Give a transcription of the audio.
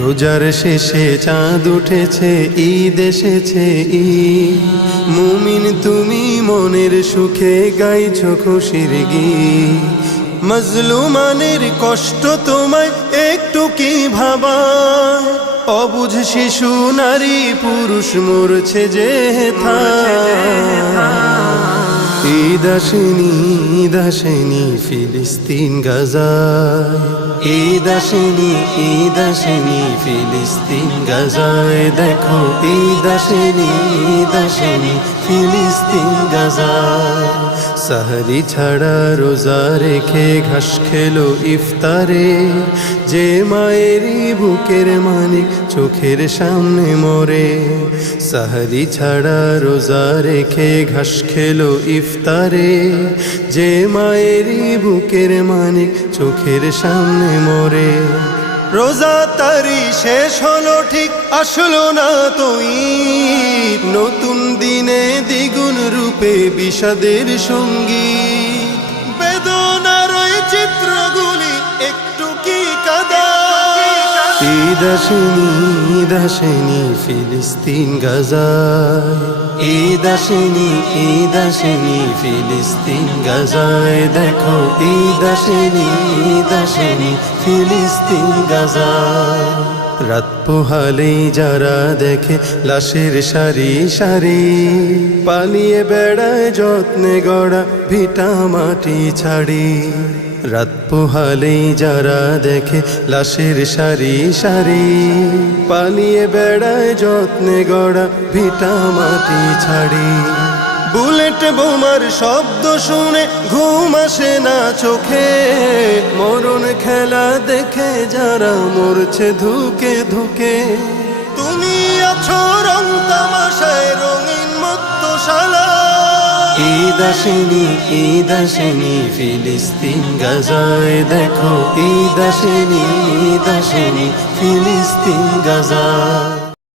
রোজার শেষে চাঁদ উঠেছে, ঈদ এসেছে ঈদ। মুমিন তুমি মনের সুখে গাইছো খুশির গীত। মজলুমানের কষ্ট তোমায় একটু কি ভাবায়? অবুঝ শিশু নারী পুরুষ মরছে যে ঈদ আসেনি, ঈদ আসেনি ফিলিস্তিন গাজায়। ঈদ আসেনি, ঈদ আসেনি ফিলিস্তিন গাজায়। দেখো ঈদ আসেনি, ঈদ আসেনি ফিলিস্তিন গাজায়। সাহরি ছাড়া রোজা রেখে ঘাস খেলো ইফতারে, যে মায়েরই বুকের মানিক চোখের সামনে মরে। সাহরি ছাড়া রোজা রেখে ঘাস খেলো ইফতারে, যে মায়েরই বুকের মানিক চোখের সামনে মরে। রোজা তারি শেষ হলো ঠিক, আসলো না তো ঈদ। নতুন দিনে দ্বিগুণ রূপে বিষাদের সঙ্গীত। বেদনার ওই চিত্রগুলি একটু কি কাদা? ঈদ আসেনি, ঈদ আসেনি ফিলিস্তিন গাজায়। ঈদ আসেনি, ঈদ আসেনি ফিলিস্তিন গাজায়। দেখো ঈদ আসেনি, ঈদ আসেনি ফিলিস্তিন গাজায়। রাত পোহালেই যারা দেখে লাশের সারি সারি, পালিয়ে বেড়ায় যত্নে গড়া ভিটা মাটি ছাড়ি। রাত পোহালেই যারা দেখে লাশের সারি সারি, পালিয়ে বেড়ায় যত্নে গড়া ভিটা মাটি ছাড়ি। বুলেট বোমার শব্দ শুনে ঘুম আসে না চোখে, মরণ খেলা দেখে যারা মরছে ধুকে ধুকে। তুমি আছো রং তামাশায় রঙিন মত্তশালা। ঈদ আসেনি, ঈদ আসেনি ফিলিস্তিন গাজায়। দেখো ঈদ আসেনি, ঈদ আসেনি ফিলিস্তিন গাজায়।